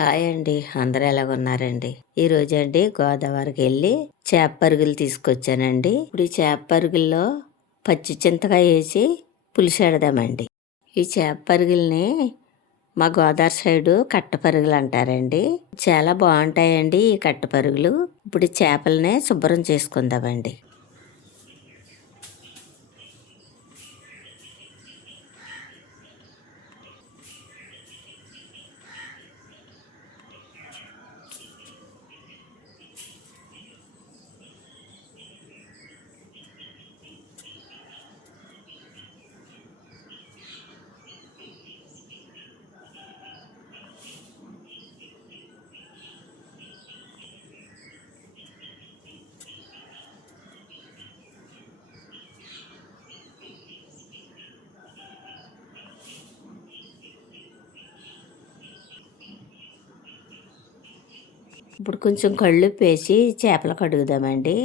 Hi అండి. అందరూ ఎలాగున్నారండి ఈరోజు అండి గోదావరికి వెళ్ళి చేప పరుగులు తీసుకొచ్చానండి. ఇప్పుడు ఈ చేప పరుగుల్లో పచ్చి చింతకాయ వేసి పులిసెడదామండి ఈ చేప పరుగుల్ని మా గోదావరి సైడు కట్ట పరుగులు అంటారండి. చాలా బాగుంటాయండి ఈ కట్ట పరుగులు. ఇప్పుడు చేపలనే శుభ్రం చేసుకుందామండి. ఇప్పుడు కొంచెం కళ్ళు పేసి చేపలు కడుగుదామండి.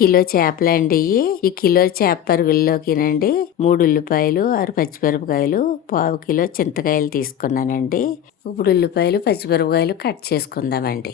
కిలో చేపలండి ఈ కిలో చేప పరుగుల్లోకినండి మూడు ఉల్లిపాయలు ఆరు పచ్చిమిరపకాయలు పావు కిలో చింతకాయలు తీసుకున్నానండి. ఇప్పుడు ఉల్లిపాయలు పచ్చిమిరపకాయలు కట్ చేసుకుందామండి.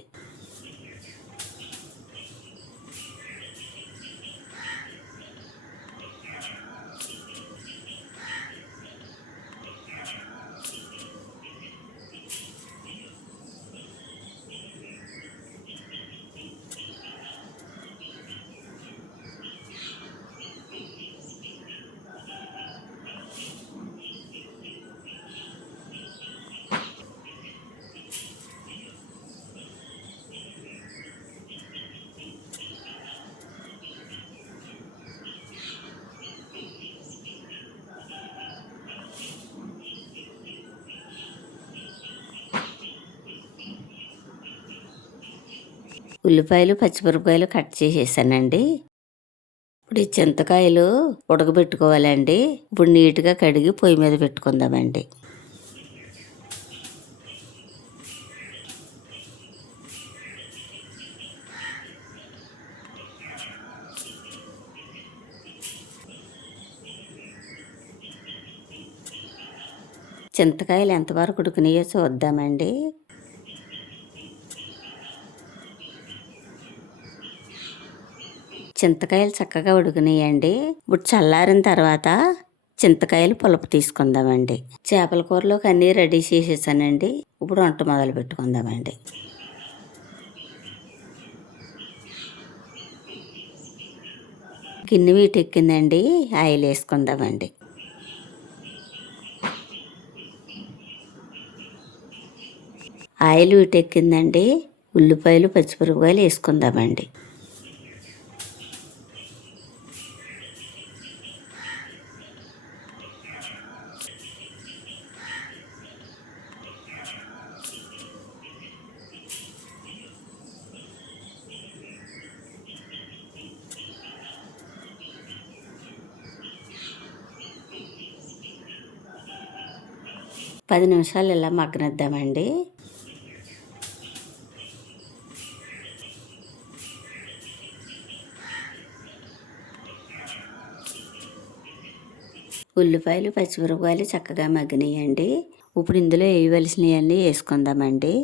ఉల్లిపాయలు పచ్చిమిరపకాయలు కట్ చేసేసానండి. ఇప్పుడు ఈ చింతకాయలు ఉడకబెట్టుకోవాలండి. ఇప్పుడు నీట్గా కడిగి పొయ్యి మీద పెట్టుకుందామండి. చింతకాయలు ఎంతవరకు ఉడికినాయో చూద్దామండి. చింతకాయలు చక్కగా ఉడికినాయండి. ఇప్పుడు చల్లారిన తర్వాత చింతకాయలు పులుపు తీసుకుందామండి. చేపల కూరలోకి అన్నీ రెడీ చేసేసానండి. ఇప్పుడు వంట మొదలు పెట్టుకుందామండి. గిన్నె వీటెక్కిందండి ఆయిల్ వేసుకుందామండి. ఆయిల్ వీటెక్కిందండి ఉల్లిపాయలు పచ్చిమిరపకాయలు వేసుకుందామండి. పది నిమిషాలు ఇలా మగ్గనిద్దామండి. ఉల్లిపాయలు పచ్చిమిరపకాయలు చక్కగా మగ్గినాయండి. ఇప్పుడు ఇందులో వేయవలసినవన్నీ వేసుకుందామండి.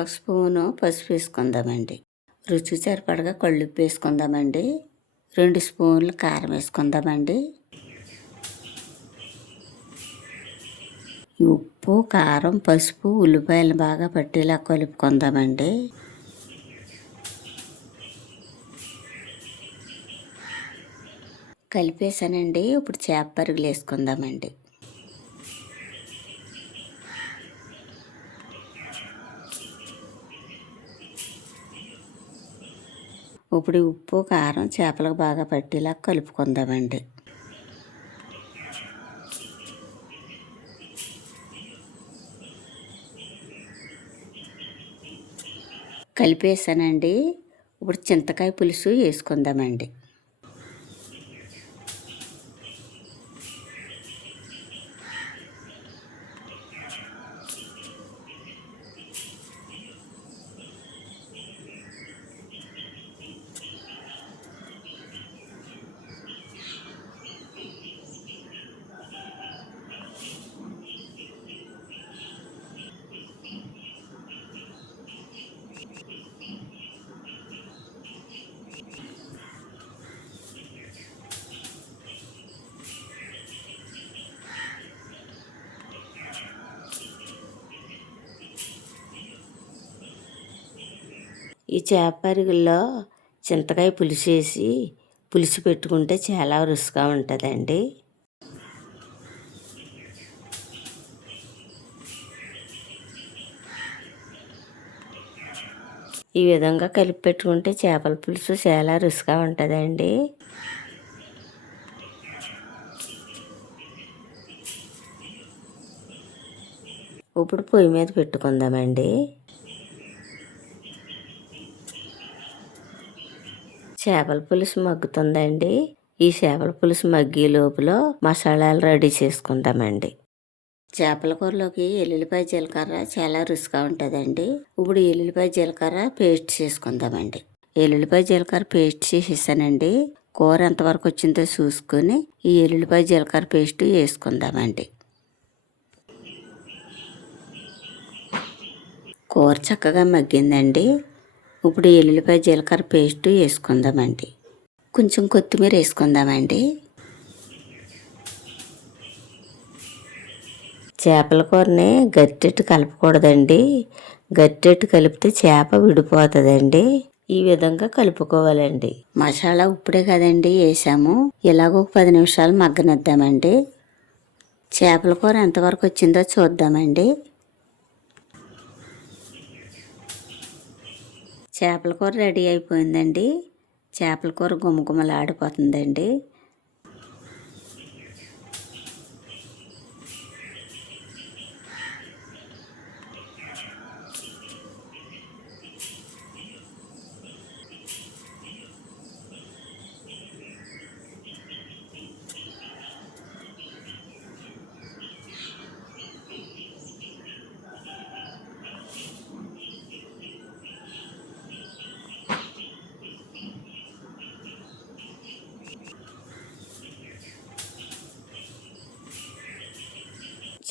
పసుపును స్పూను పసుపు వేసుకుందామండి రుచి సరిపడగా కళ్ళుప్పు వేసుకుందామండి రెండు స్పూన్లు కారం వేసుకుందామండి. ఉప్పు కారం పసుపు ఉల్లిపాయలు బాగా పట్టేలా కలుపుకుందామండి. కలిపేసానండి ఇప్పుడు చేప పరుగులు వేసుకుందామండి ఇప్పుడు ఉప్పు కారం చేపలకు బాగా పట్టేలా కలుపుకుందామండి. కలిపేసానండి. ఇప్పుడు చింతకాయ పులుసు వేసుకుందామండి. ఈ చేప చింతకాయ పులిసేసి పులుసు పెట్టుకుంటే చాలా రుచిగా ఉంటుందండి. ఈ విధంగా కలిపి పెట్టుకుంటే చేపల పులుసు చాలా రుచిగా ఉంటుందండి. ఇప్పుడు పొయ్యి మీద పెట్టుకుందామండి. చేపల పులుసు మగ్గుతుందండి. ఈ చేపల పులుసు మగ్గే లోపల మసాలాలు రెడీ చేసుకుందామండి చేపల కూరలోకి ఎల్లుల్లిపాయ జీలకర్ర చాలా రుచిగా ఉంటుందండి. ఇప్పుడు ఎల్లుల్లిపాయ జీలకర్ర పేస్ట్ చేసుకుందామండి. ఎల్లుల్లిపాయ జీలకర్ర పేస్ట్ చేసేసానండి. కూర ఎంతవరకు వచ్చిందో చూసుకొని ఈ ఎల్లుల్లిపాయ జీలకర్ర పేస్ట్ వేసుకుందామండి. కూర చక్కగా మగ్గిందండి. ఇప్పుడు ఎల్లుల్లిపాయ జీలకర్ర పేస్ట్ వేసుకుందామండి. కొంచెం కొత్తిమీర వేసుకుందామండి. చేపల కూరని గట్టెట్టు కలపకూడదండి. గట్టెట్టు కలిపితే చేప విడిపోతుందండి. ఈ విధంగా కలుపుకోవాలండి. మసాలా ఇప్పుడే కదండి వేసాము. ఇలాగ ఒక పది నిమిషాలు మగ్గనిద్దామండి. చేపల కూర ఎంతవరకు వచ్చిందో చూద్దామండి. చేపల కూర రెడీ అయిపోయిందండి. చేపల కూర గుమగుమలాడిపోతుందండి.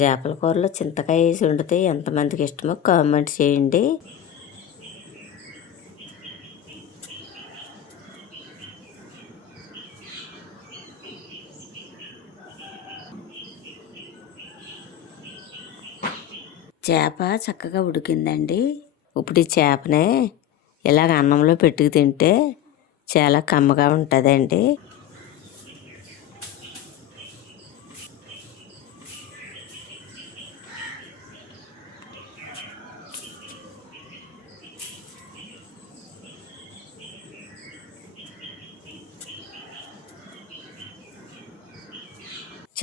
చేపల కూరలో చింతకాయ వేసి వండితే ఎంతమందికి ఇష్టమో కామెంట్ చేయండి. చేప చక్కగా ఉడికిందండి. ఇప్పుడు ఈ చేపనే ఇలాగ అన్నంలో పెట్టుకు తింటే చాలా కమ్మగా ఉంటుందండి.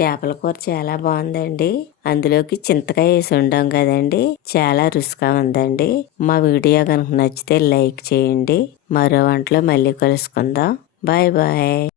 చేపల కూర చాలా బాగుందండి. అందులోకి చింతకాయ వేసి ఉండాం కదండి. చాలా రుచిగా ఉందండి. మా వీడియో కనుక నచ్చితే లైక్ చేయండి. మరో వంటలో మళ్ళీ కలుసుకుందాం. Bye bye.